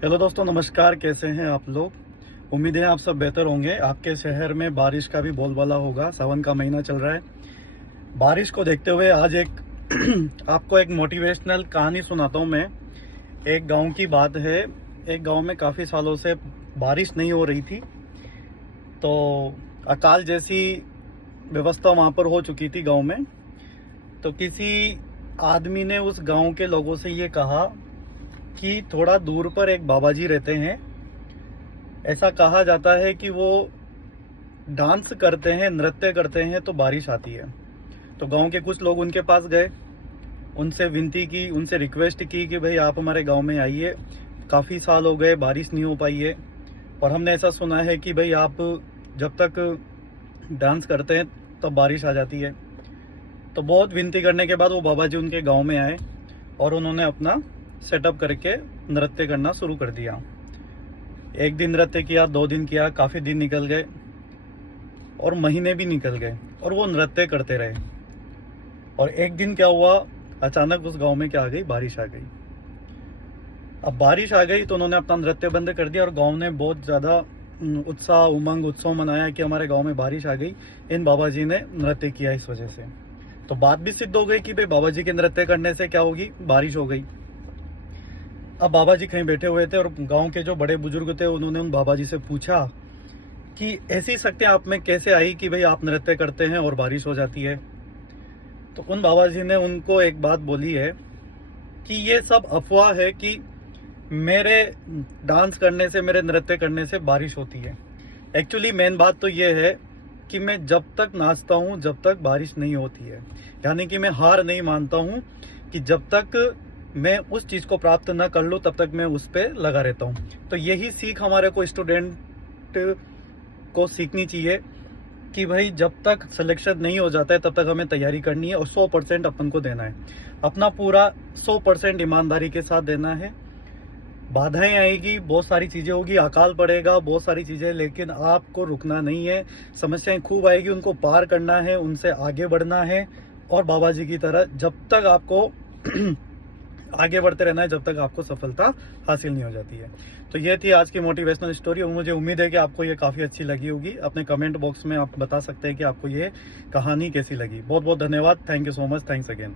Hello दोस्तों, नमस्कार। कैसे हैं आप लोग? उम्मीद है आप सब बेहतर होंगे। आपके शहर में बारिश का भी बोलबाला होगा। सावन का महीना चल रहा है। बारिश को देखते हुए आज एक आपको एक मोटिवेशनल कहानी सुनाता हूं मैं। एक गांव की बात है। एक गांव में काफ़ी सालों से बारिश नहीं हो रही थी, तो अकाल जैसी व्यवस्था वहां पर हो चुकी थी गांव में। तो किसी आदमी ने उस गांव के लोगों से ये कहा कि थोड़ा दूर पर एक बाबा जी रहते हैं। ऐसा कहा जाता है कि वो डांस करते हैं, नृत्य करते हैं तो बारिश आती है। तो गांव के कुछ लोग उनके पास गए, उनसे विनती की, उनसे रिक्वेस्ट की कि भाई आप हमारे गांव में आइए, काफ़ी साल हो गए बारिश नहीं हो पाई है, और हमने ऐसा सुना है कि भाई आप जब तक डांस करते हैं तब बारिश आ जाती है। तो बहुत विनती करने के बाद वो बाबा जी उनके गांव में आए और उन्होंने अपना सेटअप करके नृत्य करना शुरू कर दिया। एक दिन नृत्य किया, 2 दिन किया, काफ़ी दिन निकल गए और महीने भी निकल गए और वो नृत्य करते रहे। और एक दिन क्या हुआ, अचानक उस गांव में क्या आ गई, बारिश आ गई। अब बारिश आ गई तो उन्होंने अपना नृत्य बंद कर दिया और गांव ने बहुत ज़्यादा उत्साह, उमंग, उत्सव मनाया कि हमारे गांव में बारिश आ गई। इन बाबा जी ने नृत्य किया इस वजह से। तो बात भी सिद्ध हो गई कि भाई बाबा जी के नृत्य करने से क्या होगी, बारिश हो गई। अब बाबा जी कहीं बैठे हुए थे और गांव के जो बड़े बुजुर्ग थे उन्होंने उन बाबा जी से पूछा कि ऐसी शक्ति आप में कैसे आई कि भाई आप नृत्य करते हैं और बारिश हो जाती है। तो उन बाबा जी ने उनको एक बात बोली है कि ये सब अफवाह है कि मेरे डांस करने से, मेरे नृत्य करने से बारिश होती है। एक्चुअली मेन बात तो ये है कि मैं जब तक नाचता हूँ जब तक बारिश नहीं होती है। यानी कि मैं हार नहीं मानता हूँ कि जब तक मैं उस चीज़ को प्राप्त न कर लूँ तब तक मैं उस पर लगा रहता हूँ। तो यही सीख हमारे को स्टूडेंट को सीखनी चाहिए कि भाई जब तक सिलेक्शन नहीं हो जाता है तब तक हमें तैयारी करनी है और 100% अपन को देना है। अपना पूरा 100% ईमानदारी के साथ देना है। बाधाएं आएगी, बहुत सारी चीज़ें होगी, अकाल पड़ेगा, बहुत सारी चीज़ें, लेकिन आपको रुकना नहीं है। समस्याएं खूब आएगी, उनको पार करना है, उनसे आगे बढ़ना है और बाबा जी की तरह जब तक आपको आगे बढ़ते रहना है जब तक आपको सफलता हासिल नहीं हो जाती है। तो ये थी आज की मोटिवेशनल स्टोरी और मुझे उम्मीद है कि आपको ये काफ़ी अच्छी लगी होगी। अपने कमेंट बॉक्स में आप बता सकते हैं कि आपको ये कहानी कैसी लगी। बहुत बहुत धन्यवाद। Thank you so much. Thanks again.